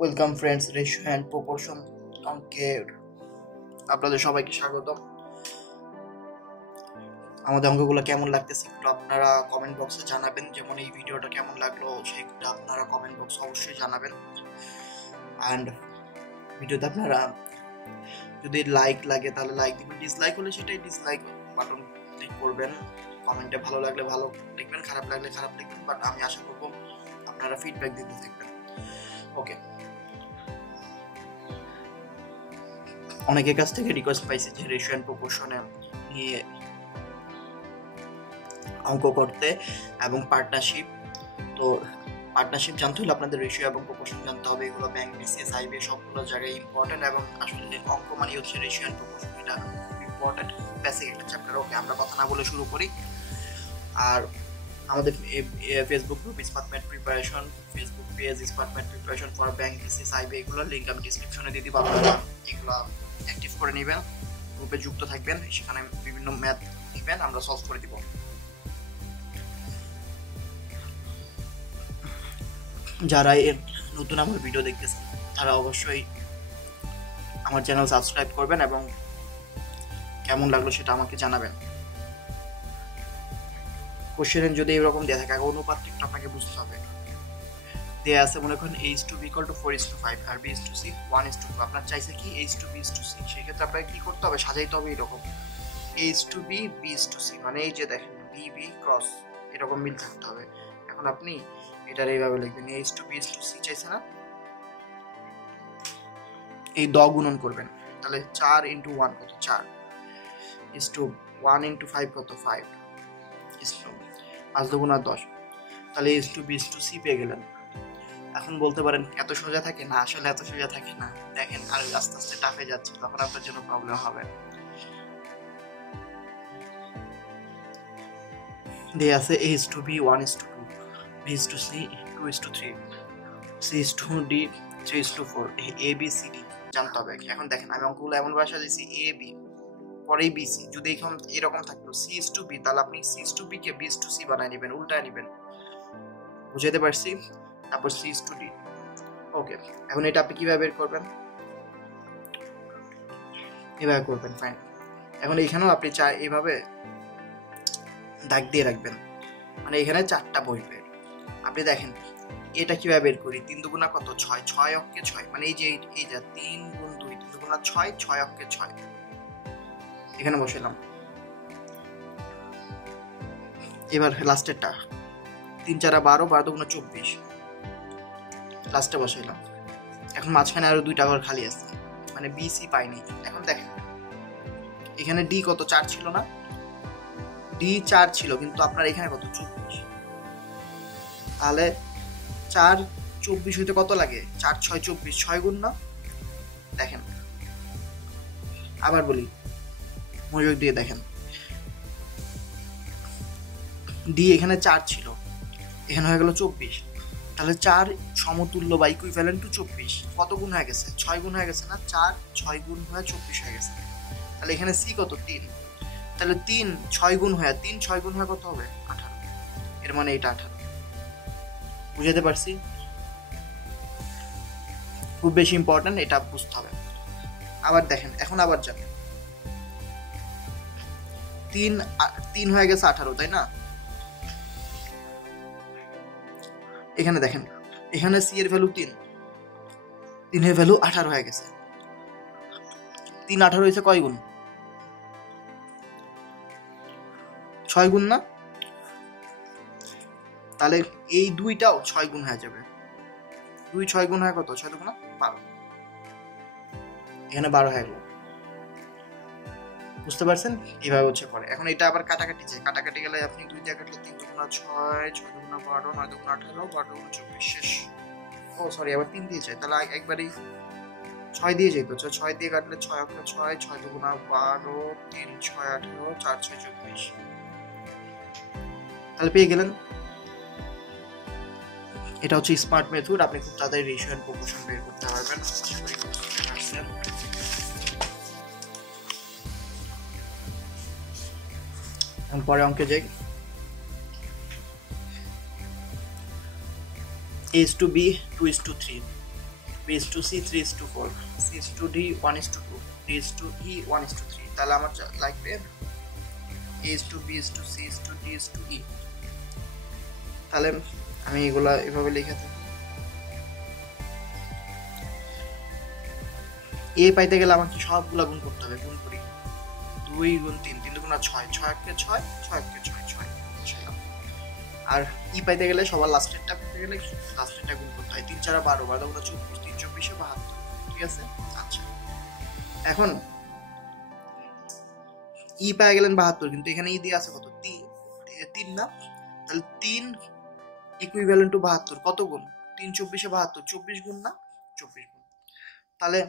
Welcome friends, ratio and proportion অঙ্কের আপনাদের সবাইকে স্বাগত। আমাদের অঙ্কগুলো কেমন লাগতেছে একটু আপনারা কমেন্ট বক্সে জানাবেন। যেমন এই ভিডিওটা কেমন লাগলো সেটা আপনারা কমেন্ট বক্সে অবশ্যই জানাবেন। অ্যান্ড ভিডিওতে আপনারা যদি লাইক লাগে তাহলে লাইক দিবেন, ডিসলাইক হলে সেটাই ডিসলাইক বাটন ক্লিক করবেন। কমেন্টে ভালো লাগলে ভালো লিখবেন, খারাপ লাগলে খারাপ লিখবেন, বাট আমি আশা করব আপনারা ফিডব্যাক দিতে থাকবেন। ওকে, অনেকের কাছ থেকে রিকোয়েস্ট পাইছি যে রেশিও অ্যান্ড প্রপোর্শনে নিয়ে অঙ্ক করতে এবং পার্টনারশিপ। তো পার্টনারশিপ জানতে হলে আপনাদের রেশিও এবং প্রপোর্শন জানতে হবে। এগুলো ব্যাংক, বিসিএস, আইবিএ সবগুলো জায়গায় ইম্পর্টেন্ট এবং আসলে অঙ্ক মানে হচ্ছে রেশিও অ্যান্ড প্রপোর্শন, এটা খুব ইম্পর্টেন্ট বেসিক একটা চ্যাপ্টার। ওকে, আমরা কথা না বলে শুরু করি। আর আমাদের Facebook group smart math preparation, Facebook page smart math preparation for bank, BCS, IBA, এগুলোর লিঙ্ক আমি ডিসক্রিপশনে দিয়ে দিব। আপনারা এগুলো অ্যাক্টিভ করে নেবেন, গ্রুপে যুক্ত থাকবেন, সেখানে বিভিন্ন ম্যাথ দিবেন, আমরা সলভ করে দিব। যারা নতুন আমার ভিডিও দেখতেছেন তারা অবশ্যই আমার চ্যানেল সাবস্ক্রাইব করবেন এবং কেমন লাগলো সেটা আমাকে জানাবেন। কোশ্চেন যদি এরকম দেওয়া থাকে, অনুপাত একটু আপনাকে বুঝতে হবে। দেয়া আছে মনে করেন a/b = 4:5 আর b/c 1:2। আপনার চাইছে কি a/b b/c, সেই ক্ষেত্রে আপনাকে কি করতে হবে, সাজাইতে হবে এরকম a/b b/c, মানে এই যে দেখেন b ক্রস এরকম মিল থাকতে হবে। এখন আপনি এটার এইভাবে লিখবেন a/b b/c চাইছে না, এই দ গুণন করবেন, তাহলে 4 × 1 কত 4, 1 × 5 কত 5, 5 × 10, তাহলে a/b b/c পেয়ে গেলেন। এখন বলতে পারেন এত সোজা থাকে না, আসলে এত সোজা থাকে না। দেখেন আর আস্তে আস্তে টাফে যাচ্ছে, তখন আপনার জন্য প্রবলেম হবে। দিয়ে আছে a/b 1:2, b/c 2:3, c/d 3:4, a b c d জানতে হবে। এখন দেখেন আমি অঙ্কগুলো এমন ভাবে সাজিয়েছি, a b পরেই b c। যদি এখন এরকম থাকতো c/b, তাহলে আপনি c/b কে b/c বানায় নেবেন, উল্টায় নেবেন। বুঝাতে পারছি? তারপর c/d। ওকে, এখন এটা আপনি কিভাবে বের করবেন? এভাবে করবেন, ফাইন। এখন এইখানেও আপনি এইভাবে দাগ দিয়ে রাখবেন, মানে এখানে 4টা বসবে। আপনি দেখেন এটা কিভাবে বের করি, 3 দুগুণা কত 6, 6 অক্ষে 6, মানে এই যে 3 × 2 3 দুগুণা 6, 6 অক্ষে 6 এখানে বসালাম। এবার লাস্টেরটা 3 × 4 = 12, 12 দুগুণা 24 লাস্টে বসাইলাম। এখন মাঝখানে আরো 2টা ঘর খালি আছে, মানে বি সি পাইনি। এখন দেখেন এখানে ডি কত 4 ছিল না, ডি 4 ছিল, কিন্তু আপনার এখানে কত 24, তাহলে 4 24 হইতে কত লাগে, 4 6 24, 6 গুণ না। দেখেন আবার বলি, মনোযোগ দিয়ে দেখেন, ডি এখানে 4 ছিল, এখানে হয়ে গেল 24, তাহলে 4 সমতুল্য বা ইকুইভ্যালেন্ট টু 24 কত গুণ হয়ে গেছে, 6 গুণ হয়ে গেছে না, 4 6 গুণ হয়ে 24 হয়ে গেছে। তাহলে এখানে সি কত 3, তাহলে 3 6 গুণ হয়ে 3 6 গুণ হয়ে কত হবে 18, এর মানে এটা 18। বুঝাতে পারছি? খুব বেশি ইম্পর্টেন্ট, এটা বুঝতে হবে। আবার দেখেন, এখন আবার যাবে 3 হয়ে গেছে 18, তাই না? এখানে দেখেন, এখানে সি এর ভ্যালু 3 এর ভ্যালু 18 হয়ে গেছে। 3 18 হয়েছে কয় গুণ, 6 গুণ না? তাহলে এই 2টাও 6 গুণ হয়ে যাবে। 2 6 গুণ হয় কত, 6 দুগুণা 12, এখানে 12 হয়ে গেল। বুঝতে পারছেন? এইভাবে হচ্ছে করে। এখন এটা আবার কাটাকাটি চাই, কাটাকাটি গেলে আপনি 2 দিয়ে কাটলে 3 দুগুণা 6, 6 দুগুণা 12, 9 দুগুণা 18, 12 দুগুণা 24 শেষ। ও সরি, আবার 3 দিয়ে চাই, তাহলে একবারই 6 দিয়ে যেত। 6 দিয়ে কাটলে 6 অক্ষে 6, 6 দুগুণা 12, 3 6 18, 4 6 24, তাহলে পেয়ে গেলেন। এটা হচ্ছে স্মার্ট মেথড, আপনি খুব তাড়াতাড়ি রেশিও এন্ড প্রপোর্শন বের করতে পারবেন। এখন পরে অঙ্কে যাই। A is to B 2:3, B is to C 3:4, C is to D 1:2, D is to E 1:3। তাহলে আমার লাগবে A is to B is to C is to D is to E। তাহলে আমি এগুলা এভাবে লিখে থাকি। A পাইতে গেলে আমাকে সবগুলা গুণ করতে হবে। গুণ করি 2 গুণ 3, 3 গুণ 6, 6 কে 6, 6 কে 6, 6। আর ই পাইতে গেলে সবার লাস্টেরটা পেতে গেলে লাস্টেরটা গুণ করতে হয়। 3 4 12, 12 গুণ 24, 3 24 72। ঠিক আছে? আচ্ছা, এখন ই পেয়ে গেলেন 72, কিন্তু এখানে ই দিয়ে আছে কত? 3 না? তাহলে 3 ইকুইভ্যালেন্ট টু 72 কত গুণ? 3 24 72, 24 গুণ না? 24 গুণ। তাহলে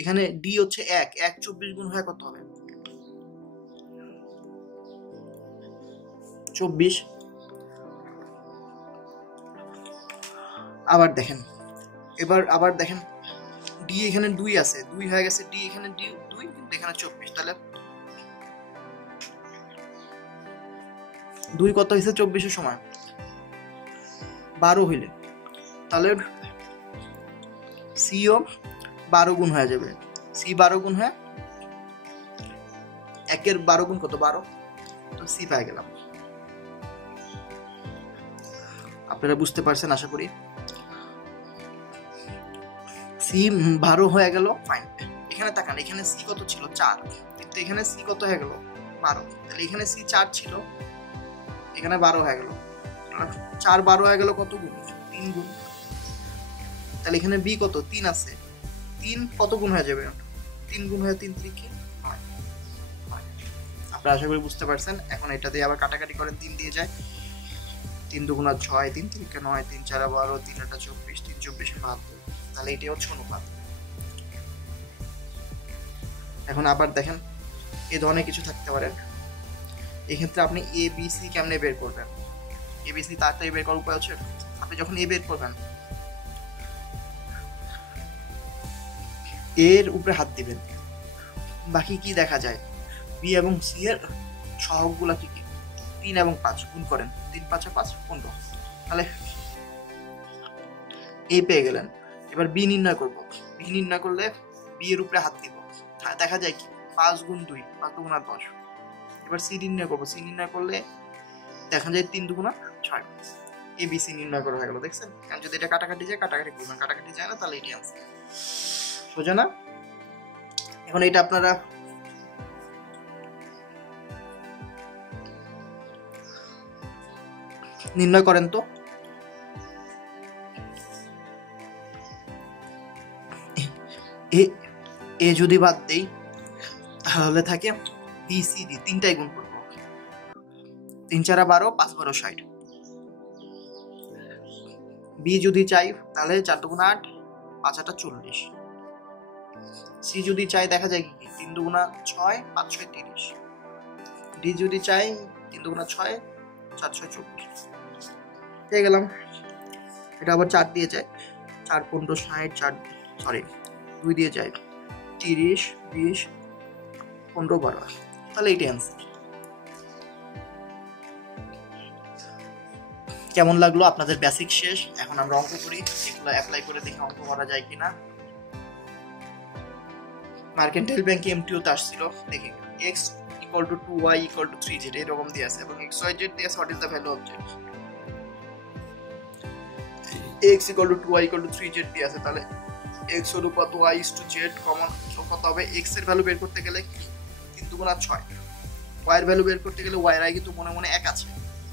এখানে ডি হচ্ছে 1, 1 24 গুণ হয় কত হবে? 24। আবার দেখেন, আবার দেখেন ডি এখানে 2 আছে, 2 হয়ে গেছে, ডি এখানে 2 কিন্তু এখানে 24। তাহলে 2 কত হয়েছে 24 এর সময়? 12 হইলে তাহলে সিও 12 গুণ হয়ে যাবে। সি 12 গুণ হয়, 1 এর 12 গুণ কত? 12। তো সি পেয়ে গেলাম। আপনারা বুঝতে পারছেন আশা করি। সি 12 হয়ে গেল, ফাইন। এখানে তাকান, এখানে সি কত ছিল? 4, কিন্তু এখানে সি কত হয়ে গেল? 12। তাহলে এখানে সি 4 ছিল, এখানে 12 হয়ে গেল। 4 12 হয়ে গেল কত গুণ? 3 গুণ। তাহলে এখানে বি কত? 3 আছে, 3 কত গুণ হয়ে যাবে? 3 গুণ হয়ে 3 3 কি 9। আপনারা আশা করি বুঝতে পারছেন। এখন এটা দিয়ে আবার কাটাকাটি করেন, 3 দিয়ে যায়, 3 2 6, 3 3 9, 3 4 12, 3 8 24, 3 24 72। তাহলে এটাই হচ্ছে অনুপাত। এখন আবার দেখেন এই ধরনের কিছু থাকতে পারে। এক্ষেত্রে আপনি এ বি সি কেমনে বের করবেন? এ বি সি তাড়াতাড়ি বের করার উপায় হচ্ছে, আপনি যখন এ বের করবেন এর উপরে হাত দিবেন, বাকি কি দেখা যায়? বি এবং সি এর সহগগুলা কি কি? 3 এবং 5 গুণ করেন, 3 5 5 15। তাহলে এ পেয়ে গেলেন। এবার বি নির্ণয় করব। বি নির্ণয় করলে বি এর উপরে হাত দিব, দেখা যায় কি? 5 গুণ 2, 5 2 10। এবার সি নির্ণয় করব। সি নির্ণয় করলে দেখা যায় 3 2 6। এ বি সি নির্ণয় করা হয়ে গেল। দেখছেন? কারণ যদি এটা কাটাকাটি যায়, কাটাকাটি করবেন, কাটাকাটি যায় না, তাহলে এটাই আনসার। সোজা না? এখন এটা আপনারা নির্ণয় করেন তো। এ যদি বাদ দেই তাহলে থাকে বি সি ডি, তিনটাই গুণ করব। 3 4 12, 5 12 60। বি যদি চাই তাহলে 4 2 8, 5 8 40। সি যদি চাই দেখা যায় কি 3 2 6, 5 6 30। ডি যদি চাই 3 2 6, 4 6 24। পেয়ে গেলাম। এটা আবার 4 দিয়ে যায়, 4 15 60, 4 সরি 2 দিয়ে যায় 30 20 15 12। তাহলে এইটাই অ্যান্সার। কেমন লাগলো? আপনাদের বেসিক শেষ, এখন আমরা অঙ্ক করি। এগুলো অ্যাপ্লাই করে দেখি অঙ্ক করা যায় কিনা। মার্কেন্টাইল ব্যাংকে এমটিওতে আসছিল, দেখি x equal to 2y equal to 3z এরকম দিয়ে আছে, এবং xyz দিয়ে আছে what is the value of z। x equal to 2y equal to 3z দিয়ে আছে, তাহলে x অনুপাত y is to z common কত হবে? x এর ভ্যালু বের করতে গেলে কি 3 2 6, y এর ভ্যালু বের করতে গেলে y এর আগে কিন্তু মনে মনে 1 আছে,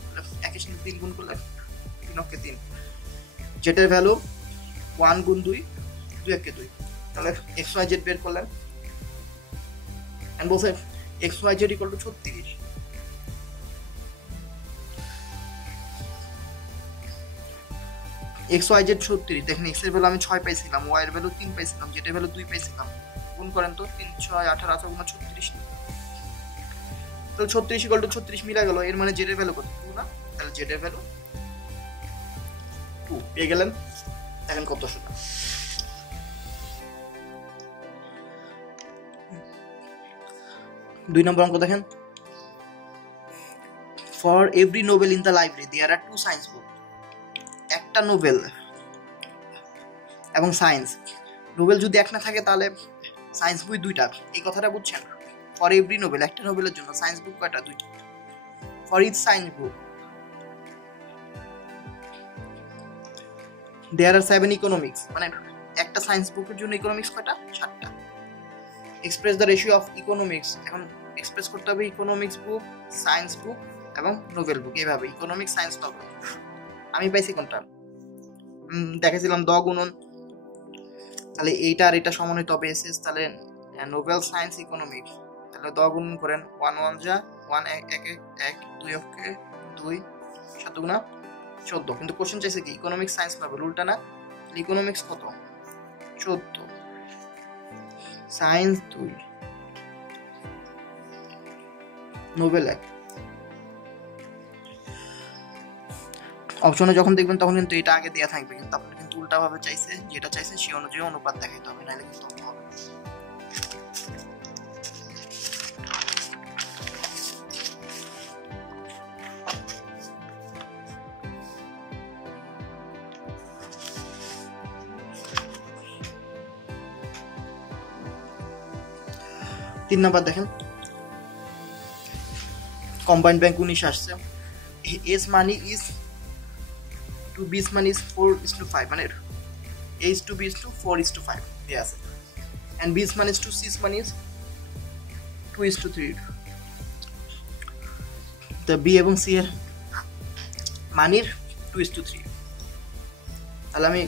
তাহলে 1 এর সাথে 3 গুণ করলে 3 কে 3। z এর ভ্যালু 1 গুণ 2, 2 কে 2। তাহলে xyz বের করলেন, and বলছে xyz equal to 36। xyz 36, দেখেন x এর ভ্যালু আমি 6 পাইছিলাম, y এর ভ্যালু 3 পাইছিলাম, z এর ভ্যালু 2 পাইছিলাম। গুণ করেন তো, 3 6 18 18 গুণ 36। তাহলে 36 equal to 36 মিলা গেল। এর মানে z এর ভ্যালু কত? 2 না? তাহলে z এর ভ্যালু 2 পেয়ে গেলেন। দেখেন কত সোজা। 2 নম্বর অঙ্ক দেখেন। For every novel in the library there are 2 science book. একটা নোবেল এবং সায়েন্স, নোবেল যদি এক না থাকে তাহলে সায়েন্স বই 2টা, এই কথাটা বুঝছেন? ফর এভরি নোবেল, একটা নোবেলের জন্য সায়েন্স বুক কয়টা? 2টা। For each science book there are 7 economics, মানে একটা সায়েন্স বুকের জন্য ইকোনমিক্স কয়টা? 7টা। Express the ratio of economics, এখন এক্সপ্রেস করতে হবে ইকোনমিক্স বুক, সায়েন্স বুক এবং নোবেল বুক, এইভাবে ইকোনমিক্স, সায়েন্স, নোবেল। আমি পাইছি কোনটা? দেখেছিলাম 10 গুণন, তাহলে এইটা আর এটা সমান হইতে হবে এসএস, তাহলে নোবেল, সায়েন্স, ইকোনমিক্স, তাহলে 10 গুণন করেন, 1 1 যা 1 1 1 1 2 ওকে 2 7 গুণা 14। কিন্তু কোশ্চেন চাইছে কি ইকোনমিক্স, সায়েন্স, নোবেল, উল্টা না? ইকোনমিক্স কত? 14, সায়েন্স 2, নোবেল 1। অপশনে যখন দেখবেন তখন কিন্তু এটা আগে দেয়া থাকবে, কিন্তু আপনারা কিন্তু উল্টা ভাবে চাইছে, যেটা চাইছে সেই অনুযায়ী অনুপাত দেখাইতে হবে, নাহলে কিন্তু হবে। 3 নাম্বার দেখেন, কম্বাইন্ড ব্যাংক 19 আসছে। এস মানি ইজ টু বিস মানি ইজ 4:5, মানে A is to B is to 4:5 দেয়া আছে, and B is money is to C is money is 2:3। তো B এবং C এর মানির 2:3, তাহলে আমি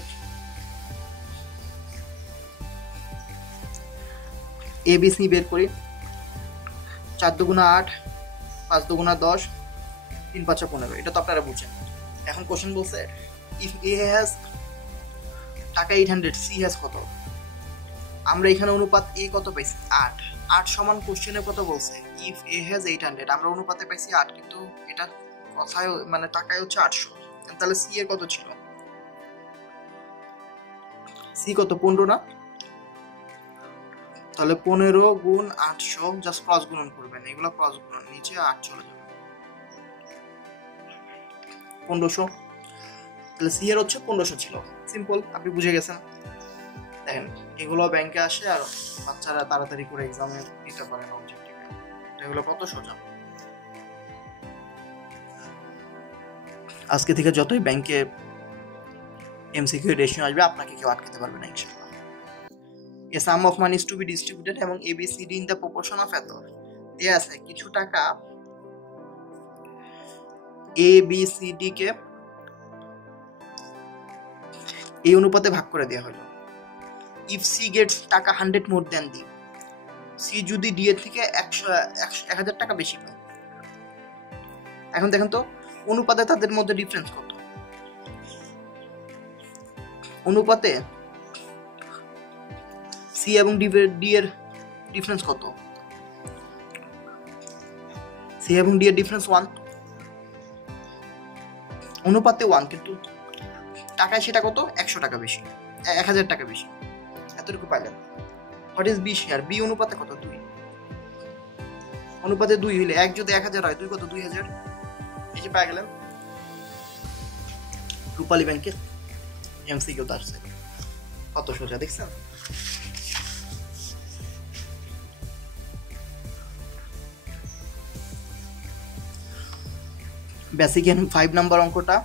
ABC বের করি। 4 দুগুণা 8, 5 দুগুণা 10, 3 5 15, এটা তো আপনারা বুঝছেন। এখন কোশ্চেন বলছে ইফ A has টাকা 800, C has কত? আমরা এখানে অনুপাত A কত পাইছি? 8। 8 সমান কোশ্চেনে কত বলছে? ইফ A has 800, আমরা অনুপাতে পাইছি 8, কিন্তু এটা কথায় মানে টাকায় হচ্ছে 800। তাহলে C এর কত ছিল? C কত? 15 না? তাহলে 15 গুণ 800, জাস্ট ক্রস গুণন করবেন, এগুলো ক্রস গুণন, নিচে 8 চলে যাবে, 1500। তাহলে C এর হচ্ছে 1500 ছিল। সিম্পল, আপনি বুঝে গেছেন। দেখেন এগুলো ব্যাংকে আসে আর বাচ্চারা তাড়াতাড়ি করে এক্সামে দিতে পারে না অবজেক্টিভে, এগুলো কত সোজা। আজকে থেকে যতই ব্যাংকে এমসিকিউ রেশিও আসবে আপনাকে কেউ আটকাতে পারবে না ইনশাআল্লাহ। A sum of money is to be distributed এবং ABCD in the proportion of এত দেয়া আছে। কিছু টাকা ABCD কে এই অনুপাতে ভাগ করে দেওয়া হলো। If C gets টাকা 100 more than D, C যদি D এর থেকে 1000 টাকা বেশি পায়। এখন দেখেন তো অনুপাতে তাদের মধ্যে ডিফারেন্স কত? অনুপাতে C এবং D এর ডিফারেন্স কত? C এবং D এর ডিফারেন্স 1। অনুপাতে 1, কিন্তু টাকায় সেটা কত? 100 টাকা বেশি, 1000 টাকা বেশি, এতটুকু পাইলেন। What is B share? B অনুপাতে কত? 2। অনুপাতে 2 হইলে 1 যদি 1000 হয়, 2 কত? 2000। এই যে পেয়ে গেলেন। রূপালী ব্যাংকের এমসিকিউ তো আসছে, কত সোজা দেখছেন? বেসিক 5 নাম্বার অঙ্কটা,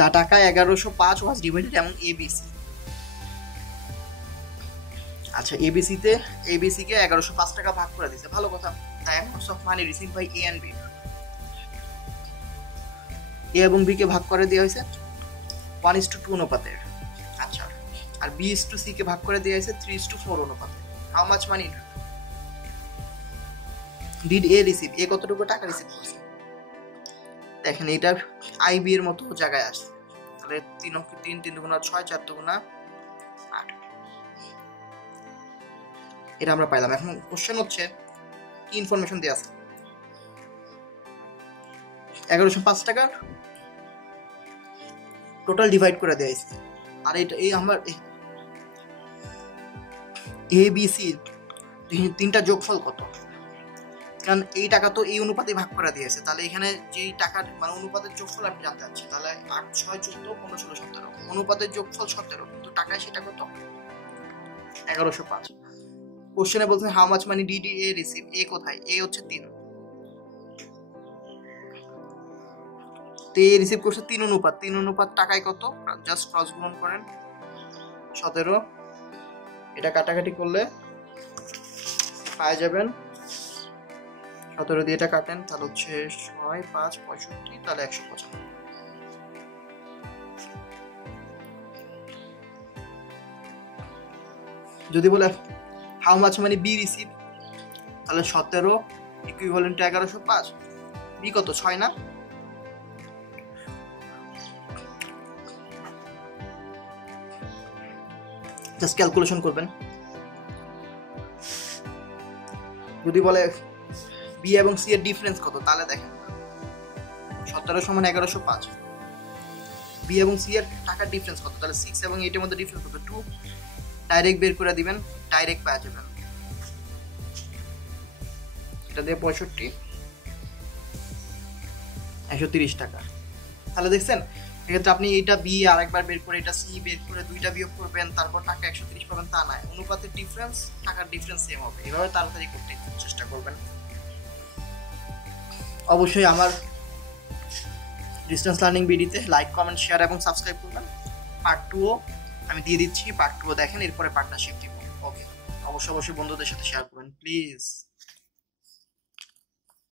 দা টাকা 1105 ওয়াজ ডিভাইডেড এবং ABC। আচ্ছা ABC কে 1105 টাকা ভাগ করে দিয়েছে, ভালো কথা। The amounts of money received by A and B, A এবং B কে ভাগ করে দেওয়া হয়েছে 1:2 অনুপাতে। আচ্ছা, আর B/C কে ভাগ করে দেওয়া হয়েছে 3:4 অনুপাতে। How much money did A receive? A কতটুকু টাকা রিসিভ করছে? দেখেন এটা IB এর মতো জায়গায় আসছে, তাহলে 3 দুগুণা 6, 4 দুগুণা 8, এটা আমরা পাইলাম। এখন কোশ্চেন হচ্ছে কি ইনফরমেশন দেয়া আছে? 1105 টাকা টোটাল ডিভাইড করে দেয়া আছে, আর এটা এই আমার ABC তিনটা যোগফল কত? কারণ এই টাকা তো এই অনুপাতে ভাগ করে দিয়েছে, তাহলে এখানে যেই টাকার মানে অনুপাতের যোগফল আমি জানতে চাচ্ছি, তাহলে 8 6 14 15 16 17 অনুপাতের যোগফল 17, কিন্তু টাকায় সেটা কত 1105। কোশ্চেনে বলছে how much money did A receive, A কোথায়, এ হচ্ছে 3, তো এ রিসিভ করছে 3 অনুপাত, 3 অনুপাত টাকায় কত, জাস্ট ক্রস গুণন করেন 17, এটা কাটাকাটি করলে পাওয়া যাবেন 17 দিয়ে এটা কাটেন তাহলে হচ্ছে 6 5 65, তাহলে 195। যদি বলে how much money B receive, তাহলে 17 ইকুইভ্যালেন্ট টু 1105, বি কত 6 না, জাস্ট ক্যালকুলেশন করবেন। যদি বলে বি এবং সি এর ডিফারেন্স কত, তাহলে দেখেন 17 সমান 1105, বি এবং সি এর টাকার ডিফারেন্স কত, তাহলে 6 এবং 8 এর মধ্যে ডিফারেন্স কত 2, ডাইরেক্ট বের করে দিবেন, ডাইরেক্ট পাওয়া যাবেন, এটা দিয়ে 65 130 টাকা। তাহলে দেখছেন এক্ষেত্রে আপনি এটা বি আরেকবার বের করে এটা সি বের করে দুইটা বিয়োগ করবেন, তারপর টাকা 130 পাবেন তা নয়, অনুপাতের ডিফারেন্স টাকার ডিফারেন্স সেম হবে, এভাবে তাড়াতাড়ি করতে চেষ্টা করবেন। অবশ্যই আমার ডিস্টেন্স লার্নিং ভিডিওতে লাইক কমেন্ট শেয়ার এবং সাবস্ক্রাইব করবেন। পার্ট 2ও আমি দিয়ে দিচ্ছি, পার্ট 2ও দেখেন, এরপরে পার্টনারশিপ দিব। ওকে, অবশ্যই বন্ধুদের সাথে শেয়ার করবেন প্লিজ।